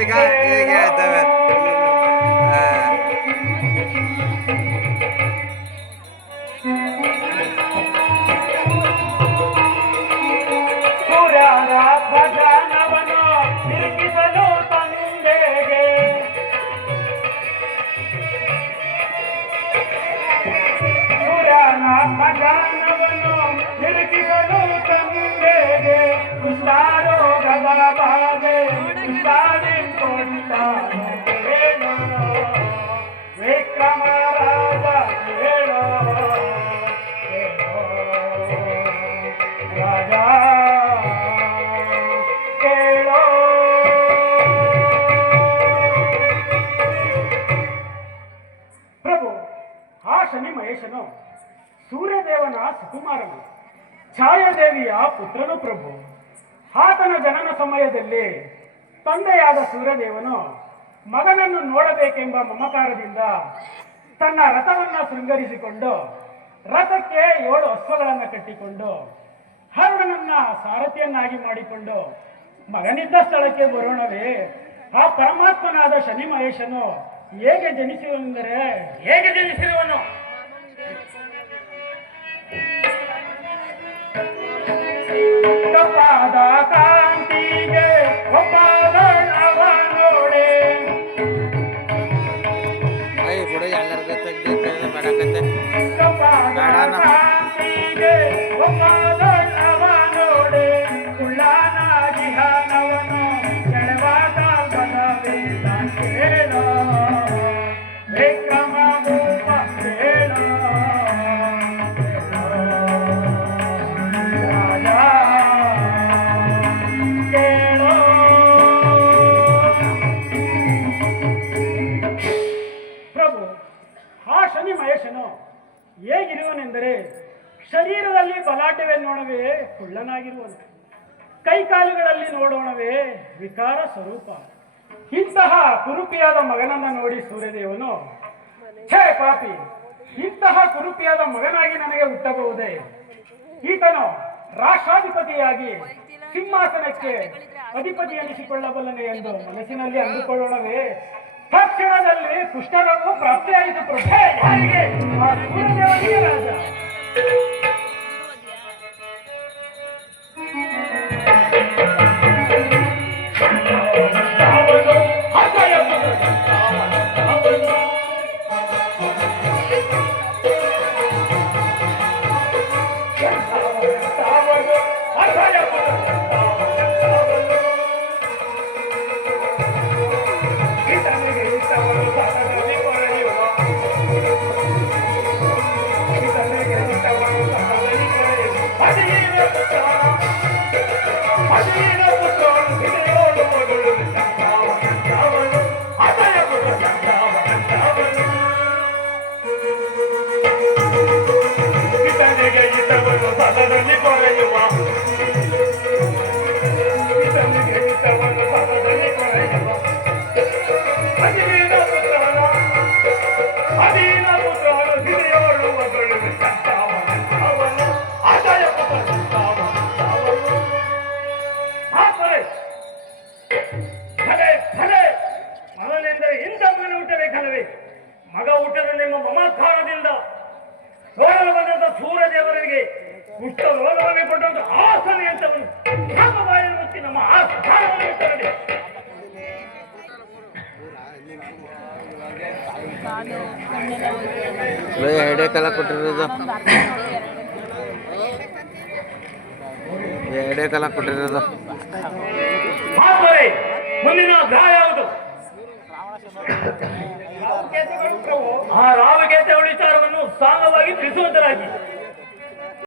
Veronica, you get the. Uh, ಕುಷ್ಠಾದಿ ಕೊಟ್ಟ ಹೇಳೋ. ವಿಕ್ರಮ ರಾಜ ಹೇಳೋ. ರಾಜ ಕೇಳೋ ಪ್ರಭು ಆ ಶನಿ ಮಹೇಶನು ಸೂರ್ಯದೇವನ ಸುಕುಮಾರನು. ಛಾಯಾದೇವಿಯ ಪುತ್ರನು ಪ್ರಭು. ಆತನ ಜನನ ಸಮಯದಲ್ಲಿ ತಂದೆಯಾದ ಸೂರ್ಯದೇವನು ಮಗನನ್ನು ನೋಡಬೇಕೆಂಬ ಮಮಕಾರದಿಂದ ತನ್ನ ರಥವನ್ನು ಶೃಂಗರಿಸಿಕೊಂಡು ರಥಕ್ಕೆ ಏಳು ಅಶ್ವಗಳನ್ನು ಕಟ್ಟಿಕೊಂಡು ಹರಣನನ್ನ ಸಾರಥಿಯನ್ನಾಗಿ ಮಾಡಿಕೊಂಡು ಮಗನಿದ್ದ ಸ್ಥಳಕ್ಕೆ ಬರೋಣವೇ. ಆ ಪರಮಾತ್ಮನಾದ ಶನಿ ಮಹೇಶನು ಹೇಗೆ ಜನಿಸುವೆಂದರೆ ಹೇಗೆ ಜನಿಸಿರುವನು ಕಾಂತಿಗೆ ಒಬ್ಬ ನೋಡಿ ಅಯ್ಯ ಬಿಡು ಶನಿ ಮಹೇಶನು ಹೇಗಿರುವನೆಂದರೆ ಶರೀರದಲ್ಲಿ ಬಲಾಟವೇ ನೋಡವೇ ಕುಳ್ಳನಾಗಿರುವನು. ಕೈಕಾಲುಗಳಲ್ಲಿ ನೋಡೋಣವೇ ವಿಕಾರ ಸ್ವರೂಪ. ಇಂತಹ ಕುರುಪಿಯಾದ ಮಗನನ್ನ ನೋಡಿ ಸೂರ್ಯದೇವನು, ಛೇ ಪಾಪಿ, ಇಂತಹ ಕುರುಪಿಯಾದ ಮಗನಾಗಿ ನನಗೆ ಹುಟ್ಟಬಹುದೇ? ಈತನು ರಾಷ್ಟ್ರಾಧಿಪತಿಯಾಗಿ ಸಿಂಹಾಸನಕ್ಕೆ ಅಧಿಪತಿ ಎನಿಸಿಕೊಳ್ಳಬಲ್ಲನೆ ಎಂದು ಮನಸ್ಸಿನಲ್ಲಿ ಅಂದುಕೊಳ್ಳೋಣವೇ? ತಕ್ಷಣದಲ್ಲಿ ಕೃಷ್ಣನನ್ನು ಪ್ರಾಪ್ತಿಯಾಯಿತು ಪ್ರಭೆ ಯಾರಿಗೆ? ರಾಜ ಮಗ ಹುಟ್ಟದ ನಿಮ್ಮ ಮಮಸ್ಥಾನದಿಂದ ನೋಡಲು ಬಂದಂತ ಸೂರ್ಯದೇವರಿಗೆ ಕುಷ್ಠ ರೋಗವಾಗಿ ಕೊಟ್ಟಂತ ಆಸನೆ ಅಂತ ನಮ್ಮ ಬಾಯಲ್ಲಿ ಮುಚ್ಚಿ ನಮ್ಮ ಆಸ್ಥಾನವನ್ನು ಇಟ್ಟರಲಿ ಎಡೆಕೆಲ್ಲ ಕೊಟ್ಟಿರೋದು. ಎಡೆಕೆಲ್ಲ ಕೊಟ್ಟಿರೋದು. ಮುಂದಿನ ಗ್ರಹ ಯಾವುದು? ಆ ರಾಮಕೇತ ಉಳಿತಾರವನ್ನು ಸಾಂಗವಾಗಿ ತಿಳಿಸುವಂತರಾಗಿ